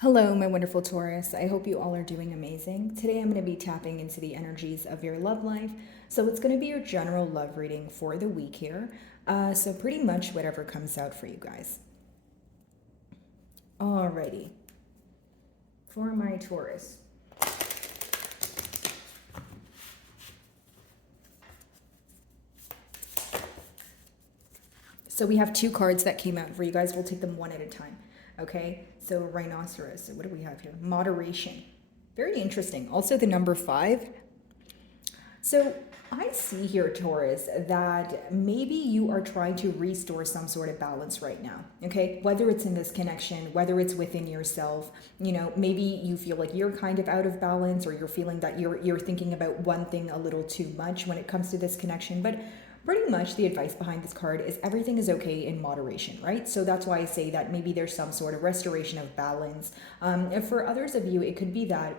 Hello, my wonderful Taurus. I hope you all are doing amazing. Today I'm going to be tapping into the energies of your love life. So it's going to be your general love reading for the week here. So pretty much whatever comes out for you guys. Alrighty. For my Taurus. So we have two cards that came out for you guys. We'll take them one at a time. Okay, so rhinoceros. So what do we have here? Moderation. Very interesting. Also the number 5. So I see here, Taurus, that maybe you are trying to restore some sort of balance right now, okay? Whether it's in this connection, whether it's within yourself, maybe you feel like you're kind of out of balance, or you're feeling that you're thinking about one thing a little too much when it comes to this connection. But pretty much the advice behind this card is everything is okay in moderation, right? So that's why I say that maybe there's some sort of restoration of balance. And for others of you, it could be that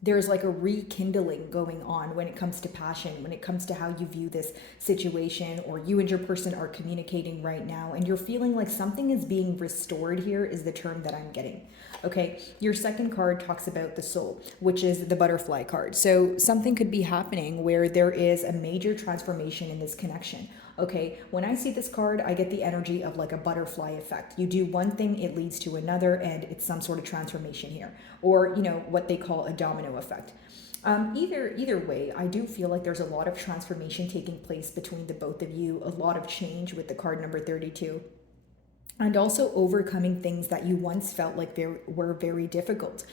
there's like a rekindling going on when it comes to passion, when it comes to how you view this situation, or you and your person are communicating right now, and you're feeling like something is being restored here, is the term that I'm getting. Okay, your second card talks about the soul, which is the butterfly card. So something could be happening where there is a major transformation in this connection. Okay, when I see this card, I get the energy of like a butterfly effect. You do one thing, it leads to another, and it's some sort of transformation here, or what they call a domino effect. Either way, I do feel like there's a lot of transformation taking place between the both of you, a lot of change with the card number 32. And also overcoming things that you once felt like were very difficult.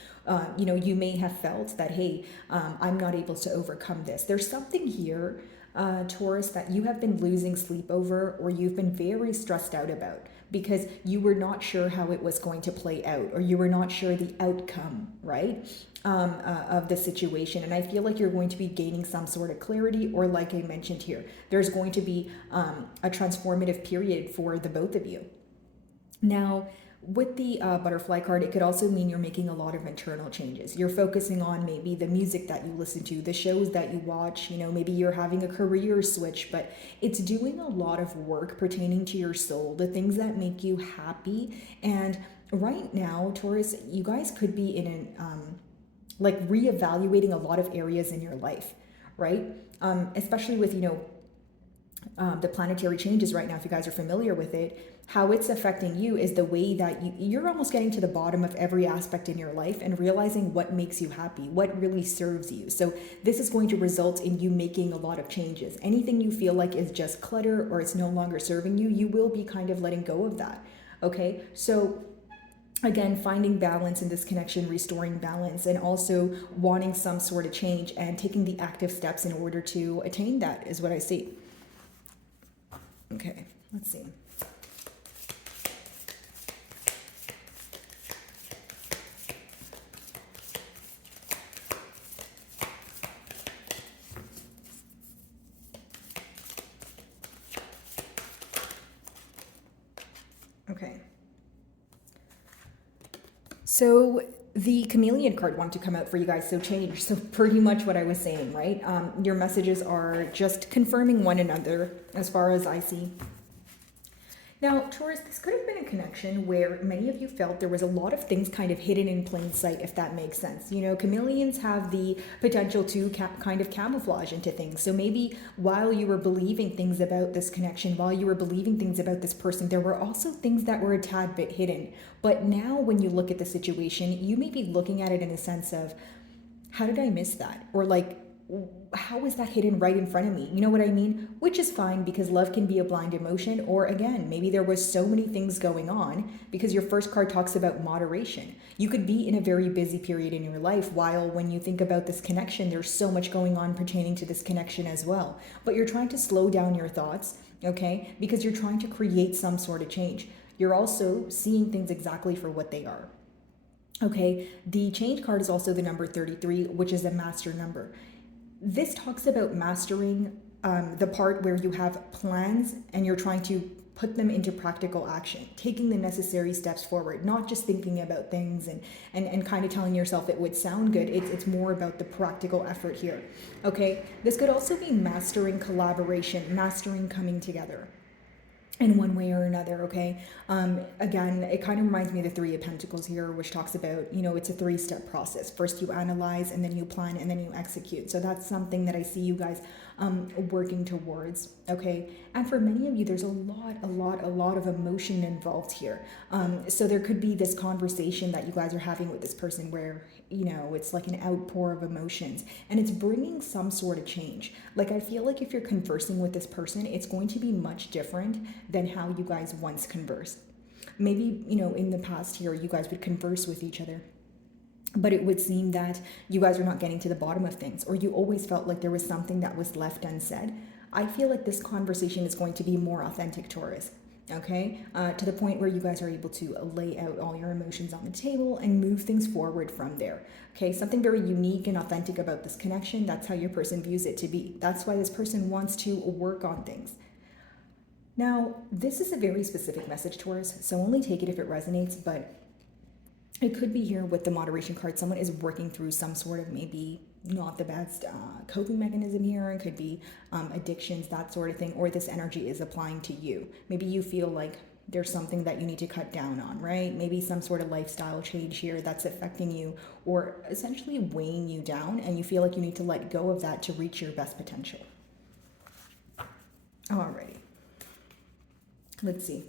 You may have felt that, hey, I'm not able to overcome this. There's something here, Taurus, that you have been losing sleep over, or you've been very stressed out about, because you were not sure how it was going to play out, or you were not sure the outcome, right, of the situation. And I feel like you're going to be gaining some sort of clarity, or like I mentioned here, there's going to be a transformative period for the both of you. Now, with the butterfly card, it could also mean you're making a lot of internal changes. You're focusing on maybe the music that you listen to, the shows that you watch, maybe you're having a career switch, but it's doing a lot of work pertaining to your soul, the things that make you happy. And right now, Taurus, you guys could be in an, like reevaluating a lot of areas in your life, right? Especially with, the planetary changes right now, if you guys are familiar with it, how it's affecting you is the way that you're almost getting to the bottom of every aspect in your life and realizing what makes you happy, what really serves you. So this is going to result in you making a lot of changes. Anything you feel like is just clutter, or it's no longer serving you, you will be kind of letting go of that. Okay, so again, finding balance in this connection, restoring balance, and also wanting some sort of change and taking the active steps in order to attain that is what I see. Okay, let's see. Okay. So the chameleon card wanted to come out for you guys, so change. So pretty much what I was saying, right? Your messages are just confirming one another as far as I see. Now, Taurus, this could have been a connection where many of you felt there was a lot of things kind of hidden in plain sight, if that makes sense. Chameleons have the potential to kind of camouflage into things. So maybe while you were believing things about this connection, while you were believing things about this person, there were also things that were a tad bit hidden. But now when you look at the situation, you may be looking at it in a sense of, how did I miss that? Or like, how is that hidden right in front of me? You know what I mean? Which is fine, because love can be a blind emotion. Or again, maybe there was so many things going on, because your first card talks about moderation. You could be in a very busy period in your life, while when you think about this connection, there's so much going on pertaining to this connection as well. But you're trying to slow down your thoughts, okay? Because you're trying to create some sort of change. You're also seeing things exactly for what they are. Okay, the change card is also the number 33, which is a master number. This talks about mastering the part where you have plans and you're trying to put them into practical action, taking the necessary steps forward, not just thinking about things and kind of telling yourself it would sound good. It's more about the practical effort here. Okay, this could also be mastering collaboration, mastering coming together. in one way or another. Okay. Again, it kind of reminds me of the Three of Pentacles here, which talks about, it's a 3-step process. First you analyze, and then you plan, and then you execute. So that's something that I see you guys working towards. Okay. And for many of you, there's a lot of emotion involved here. So there could be this conversation that you guys are having with this person where, it's like an outpour of emotions, and it's bringing some sort of change. Like, I feel like if you're conversing with this person, it's going to be much different than how you guys once conversed. Maybe, in the past here, you guys would converse with each other, but it would seem that you guys are not getting to the bottom of things, or you always felt like there was something that was left unsaid. I feel like this conversation is going to be more authentic, Taurus. Okay, to the point where you guys are able to lay out all your emotions on the table and move things forward from there. Okay, something very unique and authentic about this connection. That's how your person views it to be. That's why this person wants to work on things. Now, this is a very specific message, Taurus, so only take it if it resonates, but it could be here with the moderation card. Someone is working through some sort of maybe not the best coping mechanism here. It could be addictions, that sort of thing, or this energy is applying to you. Maybe you feel like there's something that you need to cut down on, right? Maybe some sort of lifestyle change here that's affecting you or essentially weighing you down, and you feel like you need to let go of that to reach your best potential. Alrighty. Let's see.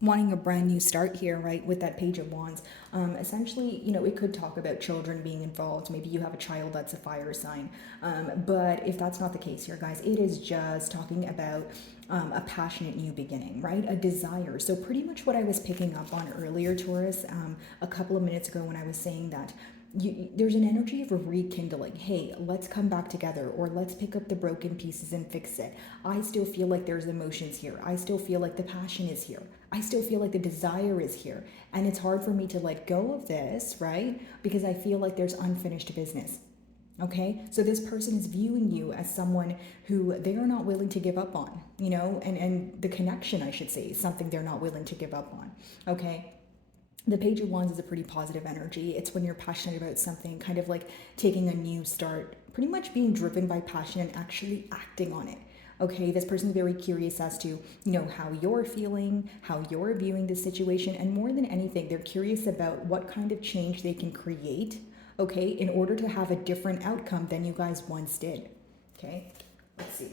Wanting a brand new start here, right, with that Page of Wands. Essentially, it could talk about children being involved. Maybe you have a child that's a fire sign. But if that's not the case here, guys, it is just talking about a passionate new beginning, right? A desire. So pretty much what I was picking up on earlier, Taurus, a couple of minutes ago when I was saying that there's an energy of a rekindling. Hey, let's come back together, or let's pick up the broken pieces and fix it. I still feel like there's emotions here. I still feel like the passion is here. I still feel like the desire is here. And it's hard for me to let go of this, right? Because I feel like there's unfinished business. Okay, so this person is viewing you as someone who they are not willing to give up on, and the connection, I should say, is something they're not willing to give up on. Okay. The Page of Wands is a pretty positive energy. It's when you're passionate about something, kind of like taking a new start, pretty much being driven by passion and actually acting on it. Okay, this person is very curious as to, how you're feeling, how you're viewing the situation, and more than anything, they're curious about what kind of change they can create, okay, in order to have a different outcome than you guys once did. Okay, let's see.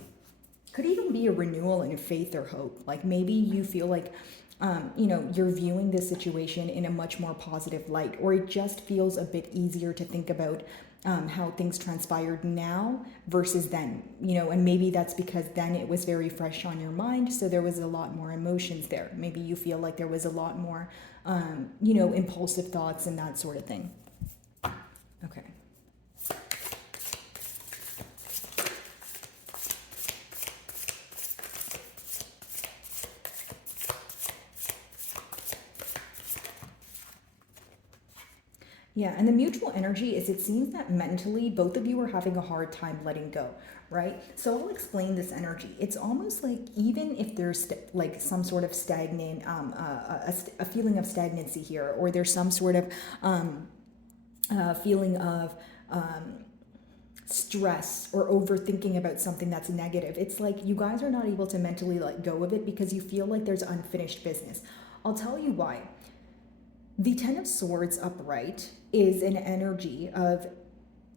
Could even be a renewal in faith or hope. Like maybe you feel like you're viewing this situation in a much more positive light, or it just feels a bit easier to think about how things transpired now versus then, and maybe that's because then it was very fresh on your mind. So there was a lot more emotions there. Maybe you feel like there was a lot more, impulsive thoughts and that sort of thing. Okay. Yeah, and the mutual energy is, it seems that mentally both of you are having a hard time letting go, right? So I'll explain this energy. It's almost like even if there's like some sort of stagnant, a feeling of stagnancy here, or there's some sort of feeling of stress or overthinking about something that's negative, it's like you guys are not able to mentally let go of it because you feel like there's unfinished business. I'll tell you why. The Ten of Swords upright is an energy of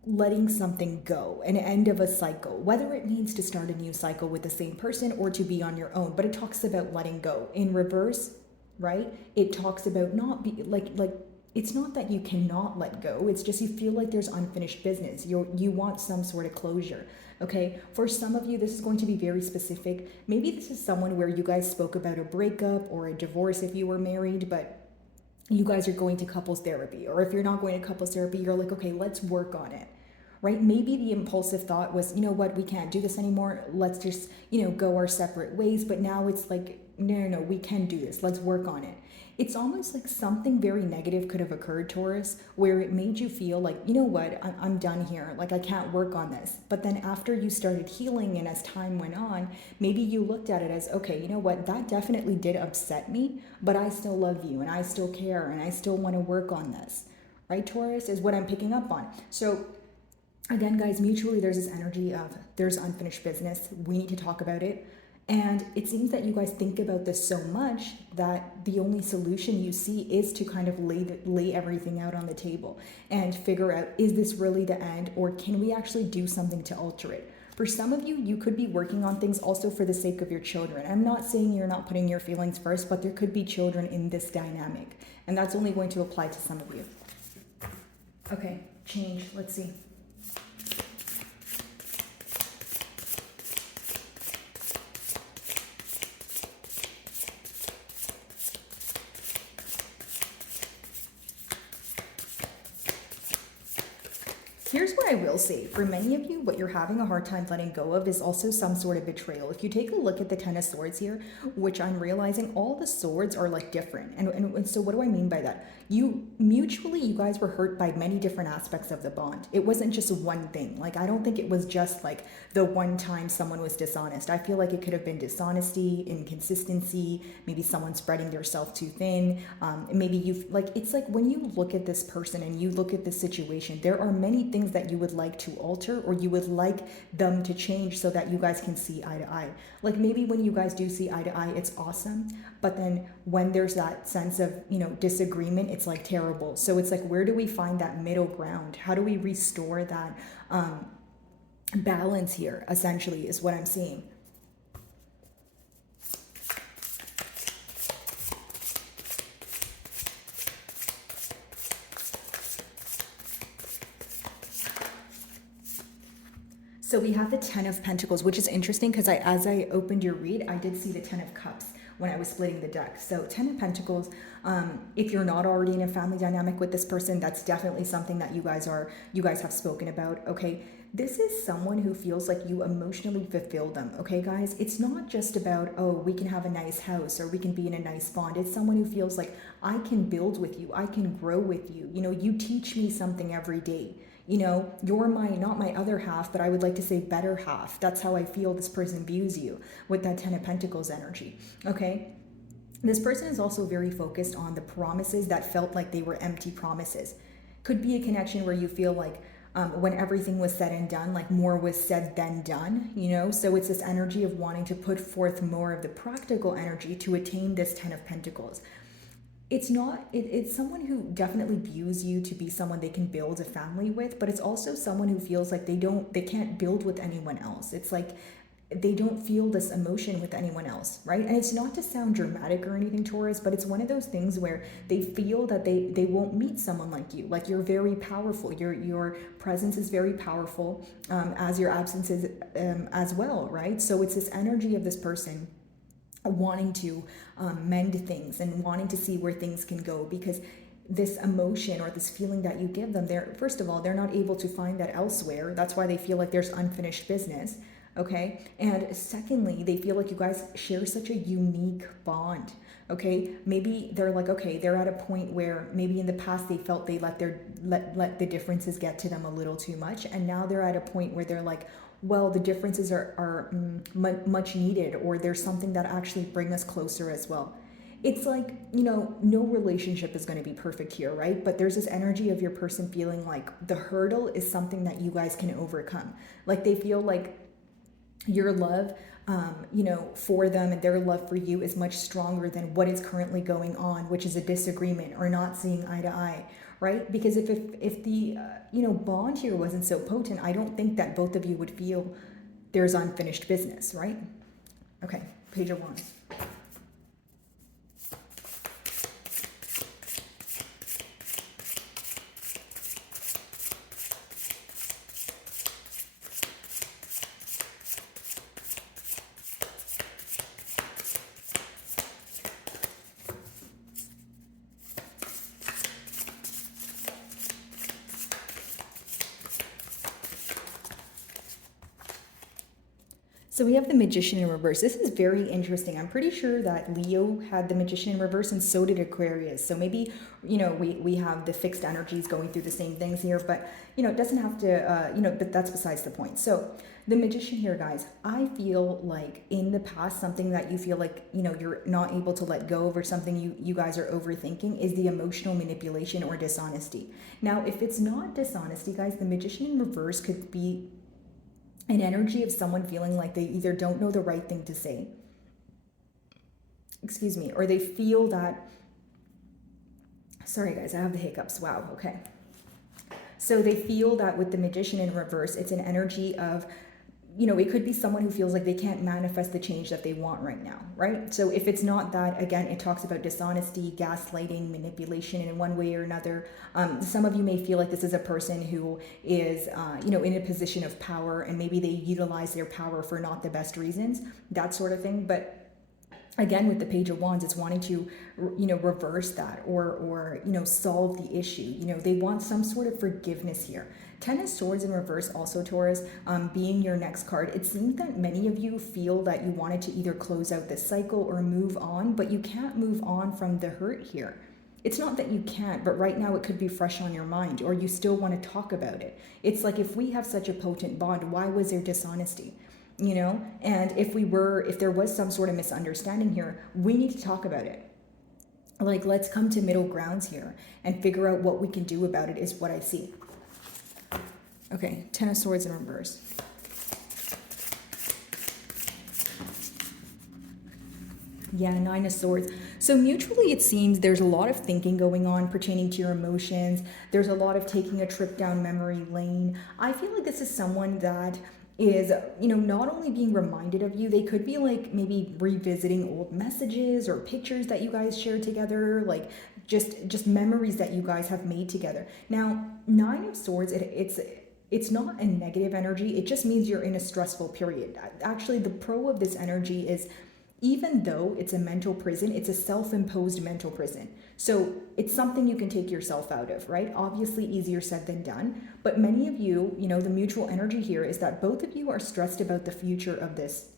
letting something go, an end of a cycle, whether it means to start a new cycle with the same person or to be on your own, but it talks about letting go. In reverse, right, it talks about not be like it's not that you cannot let go, it's just you feel like there's unfinished business. You want some sort of closure. Okay, for some of you, this is going to be very specific. Maybe this is someone where you guys spoke about a breakup or a divorce if you were married, but you guys are going to couples therapy. Or if you're not going to couples therapy, you're like, okay, let's work on it, right? Maybe the impulsive thought was, you know what, we can't do this anymore. Let's just, go our separate ways. But now it's like, no, we can do this. Let's work on it. It's almost like something very negative could have occurred, Taurus, where it made you feel like, you know what, I'm done here. Like, I can't work on this. But then after you started healing and as time went on, maybe you looked at it as, okay, you know what, that definitely did upset me, but I still love you and I still care and I still want to work on this. Right, Taurus, is what I'm picking up on. So again, guys, mutually, there's this energy of there's unfinished business. We need to talk about it. And it seems that you guys think about this so much that the only solution you see is to kind of lay everything out on the table and figure out, is this really the end, or can we actually do something to alter it? For some of you, you could be working on things also for the sake of your children. I'm not saying you're not putting your feelings first, but there could be children in this dynamic. And that's only going to apply to some of you. Okay, change. Let's see. Here's what I will say. For many of you, what you're having a hard time letting go of is also some sort of betrayal. If you take a look at the Ten of Swords here, which I'm realizing all the swords are like different. And so what do I mean by that? You guys were hurt by many different aspects of the bond. It wasn't just one thing. Like, I don't think it was just like the one time someone was dishonest. I feel like it could have been dishonesty, inconsistency, maybe someone spreading their self too thin. Maybe it's like when you look at this person and you look at this situation, there are many things that you would like to alter, or you would like them to change so that you guys can see eye to eye. Like, maybe when you guys do see eye to eye, it's awesome. But then when there's that sense of, disagreement, it's like terrible. So it's like, where do we find that middle ground? How do we restore that balance here, essentially, is what I'm seeing. So we have the Ten of Pentacles, which is interesting because as I opened your read, I did see the Ten of Cups when I was splitting the deck. So Ten of Pentacles, if you're not already in a family dynamic with this person, that's definitely something that you guys have spoken about, okay? This is someone who feels like you emotionally fulfill them, okay, guys? It's not just about, oh, we can have a nice house or we can be in a nice bond. It's someone who feels like, I can build with you, I can grow with you. You teach me something every day. You're not my other half, but I would like to say better half. That's how I feel this person views you with that Ten of Pentacles energy, okay? This person is also very focused on the promises that felt like they were empty promises. Could be a connection where you feel like when everything was said and done, like more was said than done, So it's this energy of wanting to put forth more of the practical energy to attain this Ten of Pentacles. It's someone who definitely views you to be someone they can build a family with, but it's also someone who feels like they can't build with anyone else. It's like they don't feel this emotion with anyone else, right? And it's not to sound dramatic or anything, Taurus, but it's one of those things where they feel that they won't meet someone like you. Like, you're very powerful. Your presence is very powerful, as your absence is as well, right? So it's this energy of this person wanting to mend things and wanting to see where things can go, because this emotion or this feeling that you give them, first of all, they're not able to find that elsewhere. That's why they feel like there's unfinished business, okay? And secondly, they feel like you guys share such a unique bond, okay? Maybe they're like, okay, they're at a point where maybe in the past they felt they let the differences get to them a little too much, and now they're at a point where they're like, well, the differences are much needed, or there's something that actually bring us closer as well. It's like, no relationship is going to be perfect here, right? But there's this energy of your person feeling like the hurdle is something that you guys can overcome. Like, they feel like your love, for them and their love for you is much stronger than what is currently going on, which is a disagreement or not seeing eye to eye, right? Because if the bond here wasn't so potent, I don't think that both of you would feel there's unfinished business, right? Okay, Page of Wands. So we have the Magician in reverse. This is very interesting. I'm pretty sure that Leo had the Magician in reverse and so did Aquarius. So maybe, we have the fixed energies going through the same things here, but, it doesn't have to, but that's besides the point. So the Magician here, guys, I feel like in the past, something that you feel like, you're not able to let go of or something you guys are overthinking is the emotional manipulation or dishonesty. Now, if it's not dishonesty, guys, the Magician in reverse could be an energy of someone feeling like they either don't know the right thing to say, or they feel that, sorry guys, I have the hiccups, wow, okay. So they feel that with the Magician in reverse, it's an energy of, it could be someone who feels like they can't manifest the change that they want right now, right? So if it's not that, again, it talks about dishonesty, gaslighting, manipulation in one way or another. Some of you may feel like this is a person who is, in a position of power and maybe they utilize their power for not the best reasons, that sort of thing. But again, with the Page of Wands, it's wanting to, reverse that or solve the issue. They want some sort of forgiveness here. Ten of Swords in reverse, also Taurus, being your next card. It seems that many of you feel that you wanted to either close out this cycle or move on, but you can't move on from the hurt here. It's not that you can't, but right now it could be fresh on your mind, or you still want to talk about it. It's like, if we have such a potent bond, why was there dishonesty? And if there was some sort of misunderstanding here, we need to talk about it. Like, let's come to middle grounds here and figure out what we can do about it, is what I see. Okay, Ten of Swords in reverse. Yeah, Nine of Swords. So mutually, it seems there's a lot of thinking going on pertaining to your emotions. There's a lot of taking a trip down memory lane. I feel like this is someone that is, not only being reminded of you, they could be like maybe revisiting old messages or pictures that you guys shared together, like just memories that you guys have made together. Now, Nine of Swords, it's not a negative energy. It just means you're in a stressful period. Actually, the pro of this energy is, even though it's a mental prison, it's a self-imposed mental prison. So it's something you can take yourself out of, right? Obviously easier said than done. But many of you, the mutual energy here is that both of you are stressed about the future of this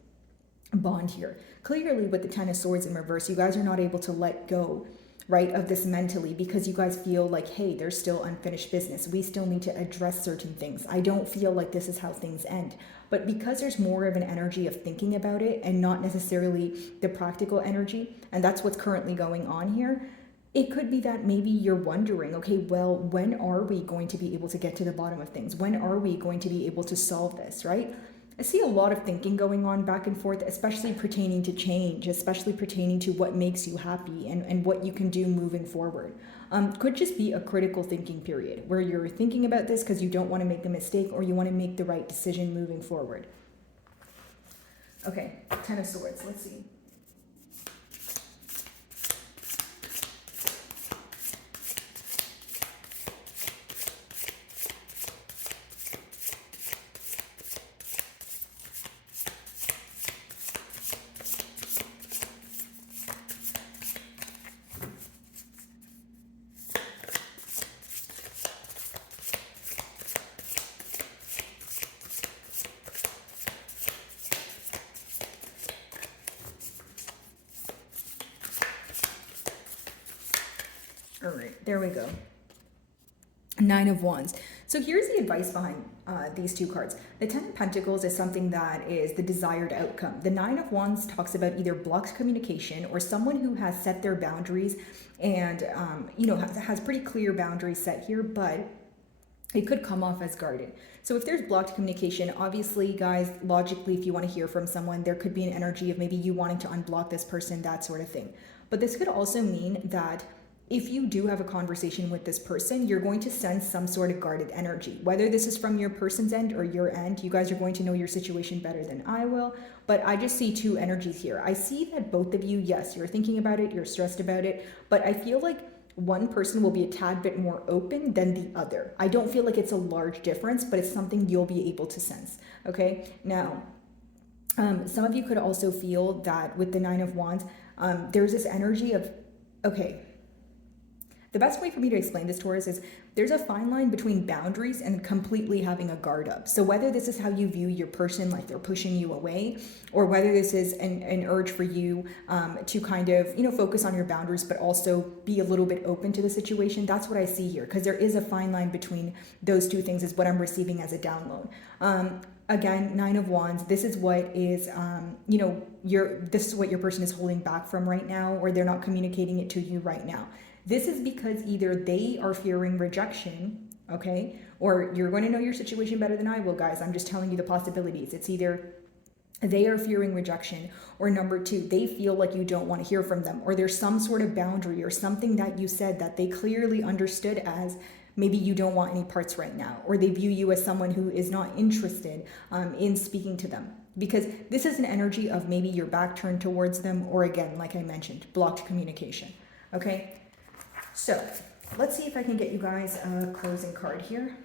bond here. Clearly, with the Ten of Swords in reverse, you guys are not able to let go, right, of this mentally, because you guys feel like, hey, there's still unfinished business. We still need to address certain things. I don't feel like this is how things end. But because there's more of an energy of thinking about it and not necessarily the practical energy, and that's what's currently going on here, it could be that maybe you're wondering, okay, well, when are we going to be able to get to the bottom of things? When are we going to be able to solve this, right? I see a lot of thinking going on back and forth, especially pertaining to change, especially pertaining to what makes you happy and what you can do moving forward. Could just be a critical thinking period where you're thinking about this because you don't want to make a mistake or you want to make the right decision moving forward. Okay, Ten of Swords, let's see. All right, there we go. Nine of Wands. So here's the advice behind these two cards. The Ten of Pentacles is something that is the desired outcome. The Nine of Wands talks about either blocked communication or someone who has set their boundaries and, has pretty clear boundaries set here, but it could come off as guarded. So if there's blocked communication, obviously, guys, logically, if you want to hear from someone, there could be an energy of maybe you wanting to unblock this person, that sort of thing. But this could also mean that if you do have a conversation with this person, you're going to sense some sort of guarded energy. Whether this is from your person's end or your end, you guys are going to know your situation better than I will. But I just see two energies here. I see that both of you, yes, you're thinking about it, you're stressed about it, but I feel like one person will be a tad bit more open than the other. I don't feel like it's a large difference, but it's something you'll be able to sense. Okay, now, some of you could also feel that with the Nine of Wands, there's this energy of, okay, The best way for me to explain this, Taurus, is there's a fine line between boundaries and completely having a guard up. So whether this is how you view your person, like they're pushing you away, or whether this is an urge for you to kind of, focus on your boundaries, but also be a little bit open to the situation, that's what I see here. Because there is a fine line between those two things is what I'm receiving as a download. Again, Nine of Wands, this is what is, this is what your person is holding back from right now, or they're not communicating it to you right now. This is because either they are fearing rejection, okay, or you're going to know your situation better than I will, guys. I'm just telling you the possibilities. It's either they are fearing rejection, or number two, they feel like you don't want to hear from them, or there's some sort of boundary or something that you said that they clearly understood as maybe you don't want any parts right now, or they view you as someone who is not interested in speaking to them. Because this is an energy of maybe your back turned towards them, or again, like I mentioned, blocked communication, okay? So let's see if I can get you guys a closing card here.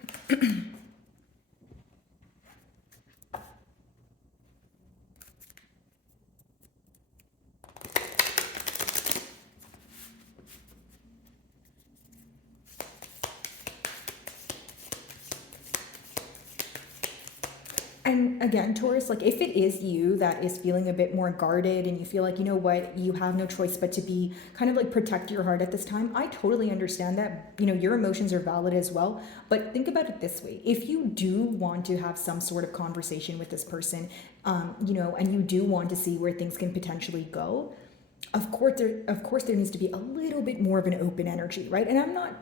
And again, Taurus, like if it is you that is feeling a bit more guarded and you feel like, you know what, you have no choice but to be kind of like protect your heart at this time, I totally understand that. Your emotions are valid as well. But think about it this way. If you do want to have some sort of conversation with this person, and you do want to see where things can potentially go, of course there needs to be a little bit more of an open energy, right? And I'm not,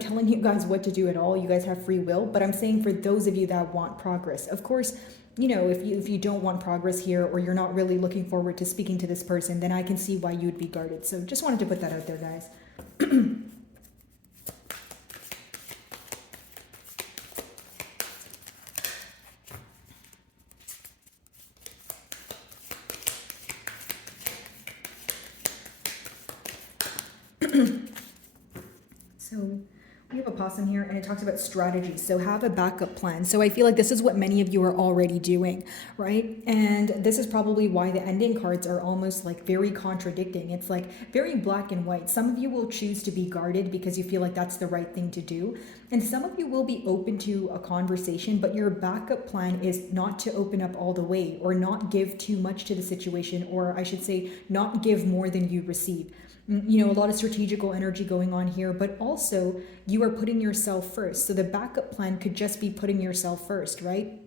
telling you guys what to do at all. You guys have free will, but I'm saying for those of you that want progress, of course, if you don't want progress here, or you're not really looking forward to speaking to this person, then I can see why you'd be guarded. So just wanted to put that out there, guys. So we have a possum here, and it talks about strategy. So have a backup plan. So I feel like this is what many of you are already doing, right? And this is probably why the ending cards are almost like very contradicting. It's like very black and white. Some of you will choose to be guarded because you feel like that's the right thing to do. And some of you will be open to a conversation, but your backup plan is not to open up all the way, or not give too much to the situation, or I should say not give more than you receive. A lot of strategical energy going on here, but also you are putting yourself first. So the backup plan could just be putting yourself first, right?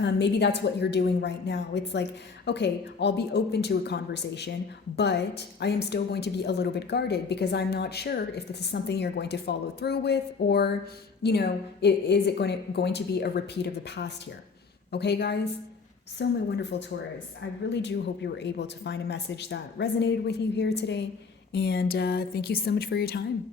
Maybe that's what you're doing right now. It's like, okay, I'll be open to a conversation, but I am still going to be a little bit guarded because I'm not sure if this is something you're going to follow through with, or, is it going to be a repeat of the past here? Okay, guys? So my wonderful Taurus, I really do hope you were able to find a message that resonated with you here today. And thank you so much for your time.